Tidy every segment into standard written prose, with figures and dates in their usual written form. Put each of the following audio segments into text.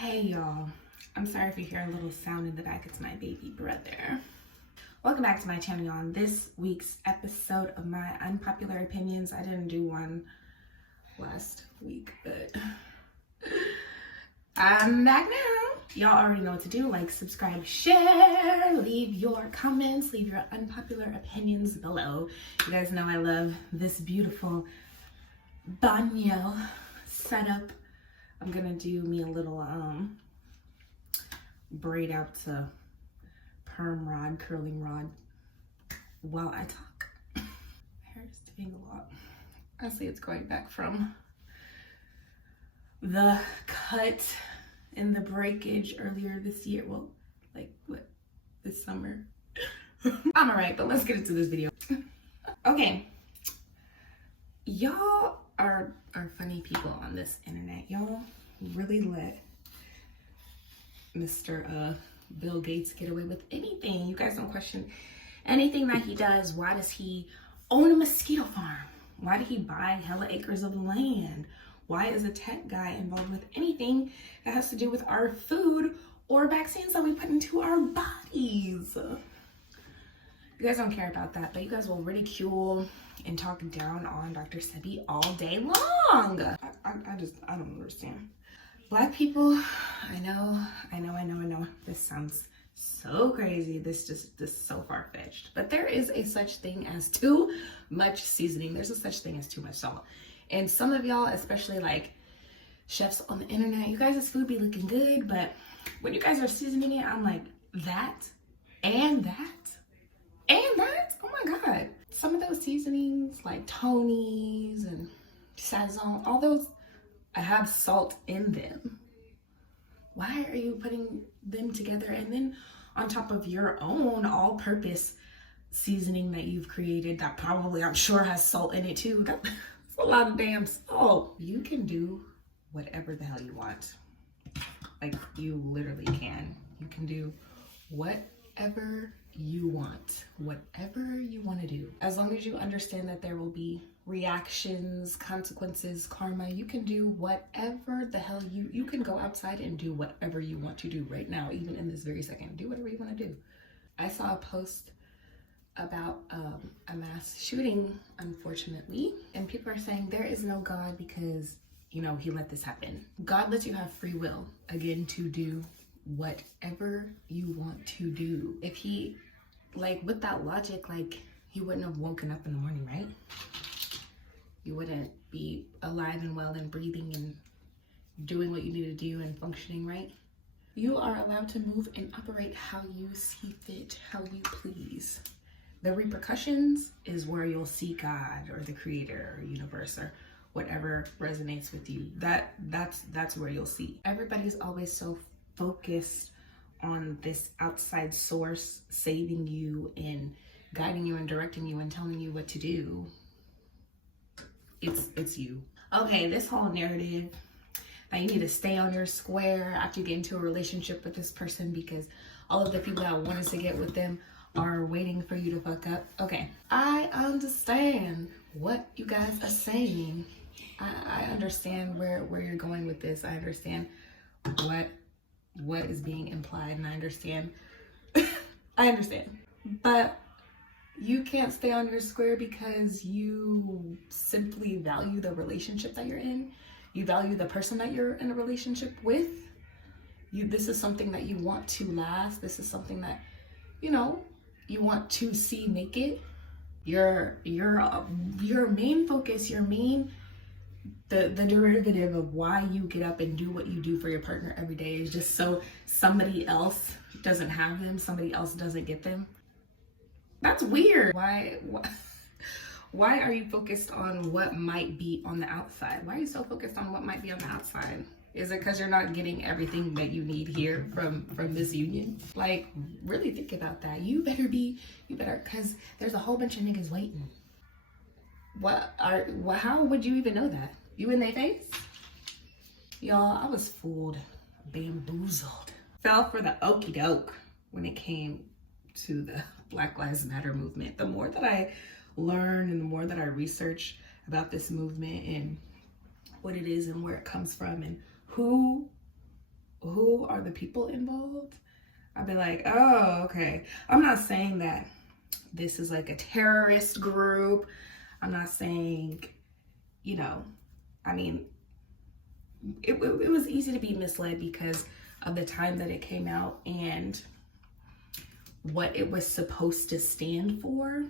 Hey y'all, I'm sorry if you hear a little sound in the back. It's my baby brother. Welcome back to my channel, y'all. On this week's episode of my unpopular opinions, I didn't do one last week, but I'm back now. Y'all already know what to do. Like, subscribe, share, leave your comments, leave your unpopular opinions below. You guys know I love this beautiful banyo setup. I'm gonna do me a little braid out to perm rod, curling rod while I talk. My hair is doing a lot. Honestly, it's going back from the cut and the breakage earlier this year. Well, like what, this summer. I'm alright, but let's get into this video. Okay, y'all are funny people on this internet. Y'all really let Mr. Bill Gates get away with anything. You guys don't question anything that he does. Why does he own a mosquito farm? Why did he buy hella acres of land? Why is a tech guy involved with anything that has to do with our food or vaccines that we put into our bodies? You guys don't care about that, but you guys will ridicule and talk down on Dr. SEBI all day long. I don't understand. Black people, I know. This sounds so crazy. This is so far-fetched. But there is a such thing as too much seasoning. There's a such thing as too much salt. And some of y'all, especially like chefs on the internet, you guys' food be looking good, but when you guys are seasoning it, I'm like, that and that and that? Oh my God. Some of those seasonings like Tony's and Sazon, all those have salt in them. Why are you putting them together and then on top of your own all-purpose seasoning that you've created that probably, I'm sure, has salt in it too? That's a lot of damn salt. You can do whatever the hell you want. Like, you literally can. You can do whatever you want, whatever you want to do. As long as you understand that there will be reactions, consequences, karma, you can do whatever the hell you can go outside and do whatever you want to do right now, even in this very second. Do whatever you want to do. I saw a post about a mass shooting, unfortunately, and people are saying there is no God because, you know, he let this happen. God lets you have free will, again, to do whatever you want to do. If he, like, with that logic, like, he wouldn't have woken up in the morning, right? You wouldn't be alive and well and breathing and doing what you need to do and functioning, right? You are allowed to move and operate how you see fit, how you please. The repercussions is where you'll see God or the creator or universe or whatever resonates with you. That's where you'll see. Everybody's always so focused on this outside source saving you and guiding you and directing you and telling you what to do. It's you. Okay, this whole narrative that you need to stay on your square after you get into a relationship with this person because all of the people that wanted to get with them are waiting for you to fuck up. Okay, I understand what you guys are saying. I understand where you're going with this. I understand what is being implied, and I understand. I understand. But you can't stay on your square because you simply value the relationship that you're in. You value the person that you're in a relationship with. This is something that you want to last. This is something that, you know, you want to see make it. Your main focus, the derivative of why you get up and do what you do for your partner every day is just so somebody else doesn't have them, somebody else doesn't get them. That's weird. Why are you focused on what might be on the outside? Why are you so focused on what might be on the outside? Is it because you're not getting everything that you need here from this union? Like, really think about that. You better, because there's a whole bunch of niggas waiting. How would you even know that? You in their face? Y'all, I was fooled, bamboozled. Fell for the okie doke when it came to the Black Lives Matter movement. The more that I learn and the more that I research about this movement and what it is and where it comes from and who who are the people involved, I'd be like, oh, okay. I'm not saying that this is like a terrorist group. I'm not saying, you know, I mean, it was easy to be misled because of the time that it came out and what it was supposed to stand for.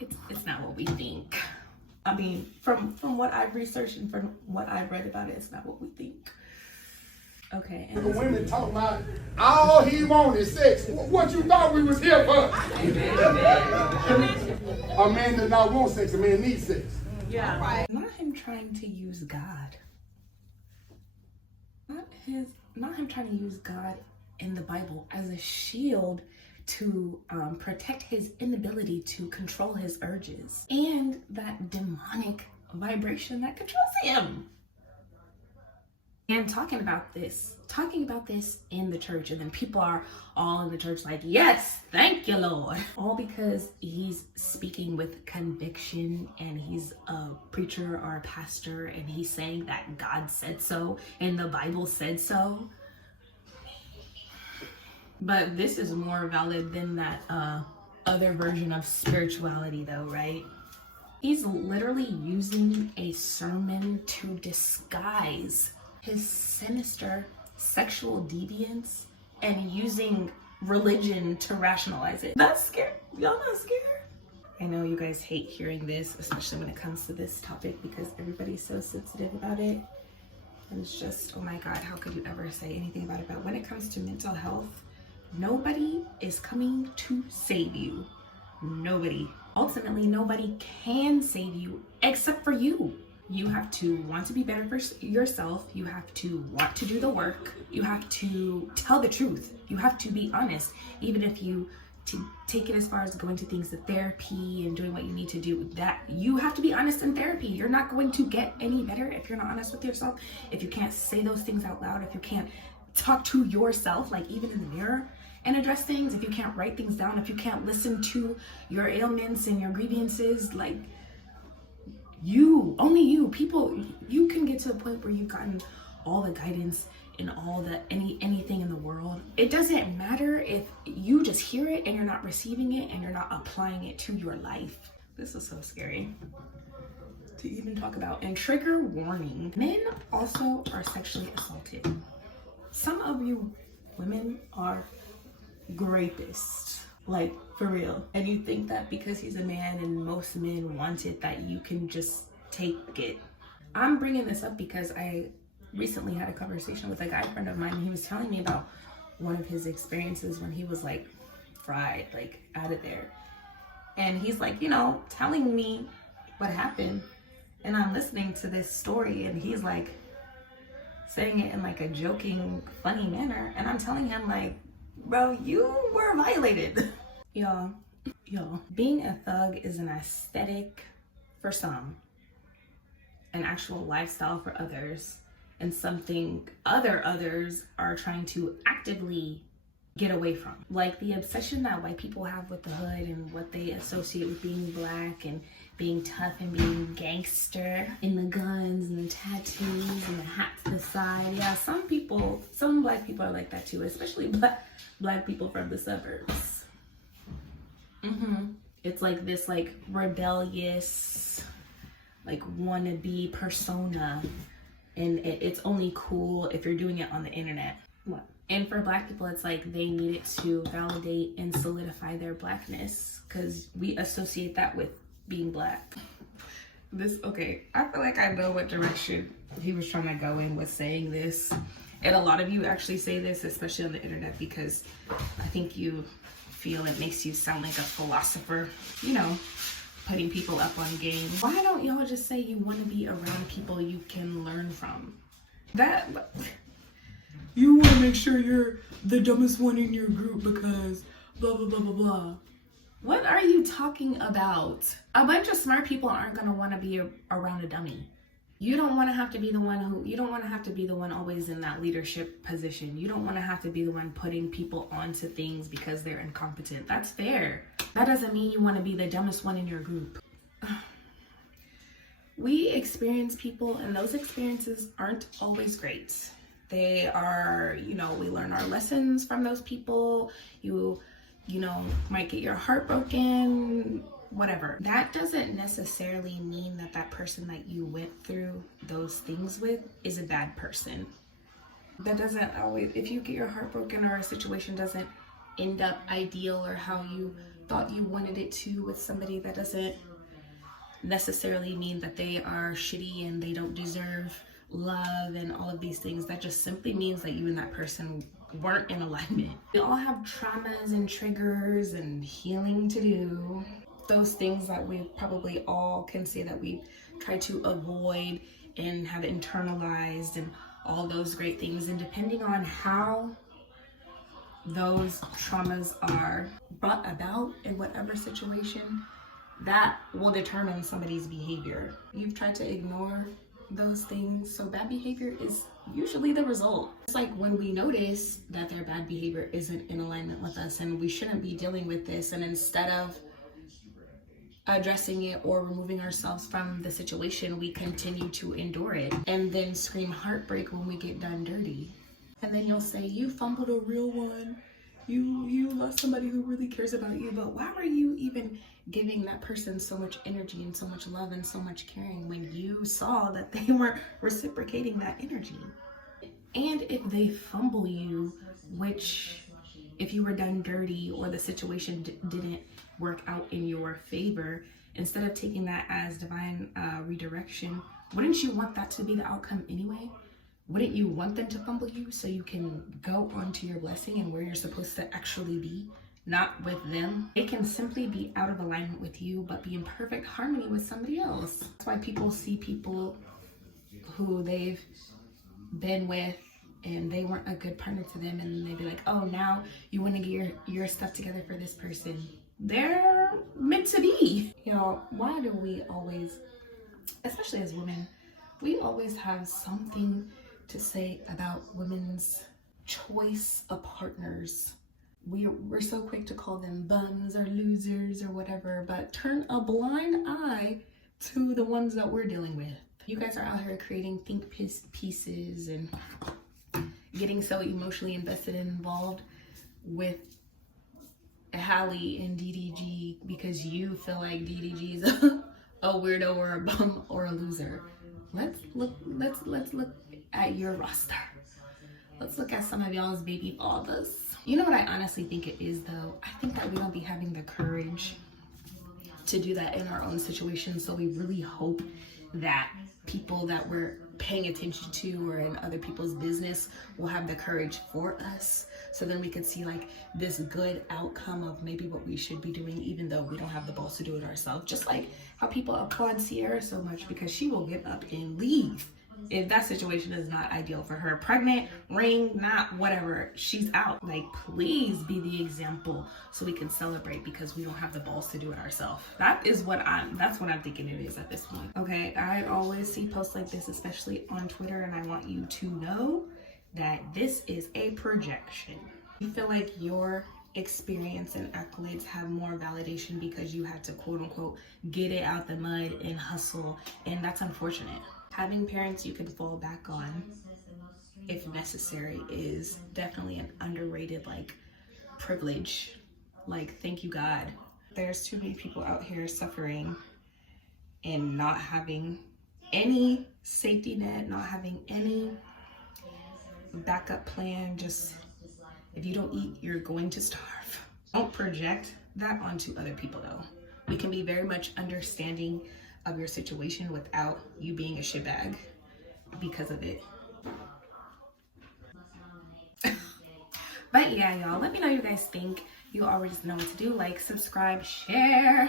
It's not what we think. I mean, from what I've researched and from what I've read about it, it's not what we think. Okay. And the women talk about all he wants is sex. What you thought we was here for? A man does not want sex. A man needs sex. Yeah. Not him trying to use God. Not him trying to use God in the Bible as a shield to protect his inability to control his urges and that demonic vibration that controls him. And talking about this in the church, and then people are all in the church like, yes, thank you, Lord. All because he's speaking with conviction and he's a preacher or a pastor and he's saying that God said so and the Bible said so. But this is more valid than that other version of spirituality though, right? He's literally using a sermon to disguise his sinister sexual deviance and using religion to rationalize it. That's scary. Y'all not scared? I know you guys hate hearing this, especially when it comes to this topic because everybody's so sensitive about it. And it's just, oh my God, how could you ever say anything about it? But when it comes to mental health, nobody is coming to save you. Nobody. Ultimately, nobody can save you except for you. You have to want to be better for yourself. You have to want to do the work. You have to tell the truth. You have to be honest. Even if you take it as far as going to things to therapy and doing what you need to do, that you have to be honest in therapy. You're not going to get any better if you're not honest with yourself. If you can't say those things out loud, if you can't talk to yourself, like even in the mirror, and address things, if you can't write things down, if you can't listen to your ailments and your grievances, like only you, people, you can get to a point where you've gotten all the guidance and all the anything in the world. It doesn't matter if you just hear it and you're not receiving it and you're not applying it to your life. This is so scary to even talk about. And trigger warning, men also are sexually assaulted. Some of you women are rapists, like for real, and you think that because he's a man and most men want it that you can just take it. I'm bringing this up because I recently had a conversation with a guy friend of mine and he was telling me about one of his experiences when he was like fried, like out of there, and he's like, you know, telling me what happened, and I'm listening to this story and he's like saying it in like a joking, funny manner, and I'm telling him like, bro, you were violated. Y'all, being a thug is an aesthetic for some, an actual lifestyle for others, and something others are trying to actively get away from. Like the obsession that white people have with the hood and what they associate with being black and being tough and being gangster, and the guns and the tattoos and the hat to the side. Yeah, some black people are like that too, especially black people from the suburbs. It's like this like rebellious, like wannabe persona, and it's only cool if you're doing it on the internet. What? And for black people, it's like they need it to validate and solidify their blackness because we associate that with being black. Okay, I feel like I know what direction he was trying to go in with saying this. And a lot of you actually say this, especially on the internet, because I think you feel it makes you sound like a philosopher, you know, putting people up on game. Why don't y'all just say you want to be around people you can learn from? You want to make sure you're the dumbest one in your group because blah, blah, blah, blah, blah. What are you talking about? A bunch of smart people aren't going to want to be around a dummy. You don't want to have to be the one always in that leadership position. You don't want to have to be the one putting people onto things because they're incompetent. That's fair. That doesn't mean you want to be the dumbest one in your group. We experience people and those experiences aren't always great. They are, you know, we learn our lessons from those people. You know, might get your heart broken, whatever. That doesn't necessarily mean that that person that you went through those things with is a bad person. That doesn't always, if you get your heart broken or a situation doesn't end up ideal or how you thought you wanted it to with somebody, that doesn't necessarily mean that they are shitty and they don't deserve love and all of these things. That just simply means that you and that person weren't in alignment. We all have traumas and triggers and healing to do. Those things that we probably all can say that we try to avoid and have internalized and all those great things. And depending on how those traumas are brought about in whatever situation, that will determine somebody's behavior. You've tried to ignore those things, so bad behavior is usually the result. It's like when we notice that their bad behavior isn't in alignment with us and we shouldn't be dealing with this, and instead of addressing it or removing ourselves from the situation, we continue to endure it and then scream heartbreak when we get done dirty. And then you'll say, you fumbled a real one. You lost somebody who really cares about you. But why were you even giving that person so much energy and so much love and so much caring when you saw that they weren't reciprocating that energy? And if they fumble you, which if you were done dirty or the situation didn't work out in your favor, instead of taking that as divine redirection, wouldn't you want that to be the outcome anyway? Wouldn't you want them to fumble you so you can go on to your blessing and where you're supposed to actually be, not with them? It can simply be out of alignment with you, but be in perfect harmony with somebody else. That's why people see people who they've been with and they weren't a good partner to them, and they'd be like, oh, now you want to get your stuff together for this person. They're meant to be. You know, why do we always, especially as women, we always have something to say about women's choice of partners? We're so quick to call them bums or losers or whatever, but turn a blind eye to the ones that we're dealing with. You guys are out here creating think pieces and getting so emotionally invested and involved with Halle and DDG because you feel like DDG is a weirdo or a bum or a loser. Let's look at your roster. Let's look at some of y'all's baby fathers. You know what I honestly think it is though? I think that we don't be having the courage to do that in our own situation. So we really hope that people that we're paying attention to or in other people's business will have the courage for us. So then we could see like this good outcome of maybe what we should be doing, even though we don't have the balls to do it ourselves. Just like how people applaud Sierra so much because she will get up and leave if that situation is not ideal for her. Pregnant, ring, not whatever, she's out. Like, please be the example so we can celebrate because we don't have the balls to do it ourselves. That's what I'm thinking it is at this point. Okay, I always see posts like this, especially on Twitter, and I want you to know that this is a projection. You feel like your experience and accolades have more validation because you had to quote unquote get it out the mud and hustle, and that's unfortunate. Having parents you can fall back on if necessary is definitely an underrated like privilege. Like, thank you God. There's too many people out here suffering and not having any safety net, not having any backup plan. Just if you don't eat, you're going to starve. Don't project that onto other people though. We can be very much understanding of your situation without you being a shitbag because of it. But yeah, y'all, let me know what you guys think. You already know what to do. Like, subscribe, share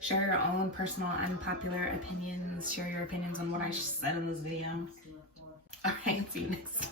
your own personal unpopular opinions. Share your opinions on what I said in this video. All right, see you next time.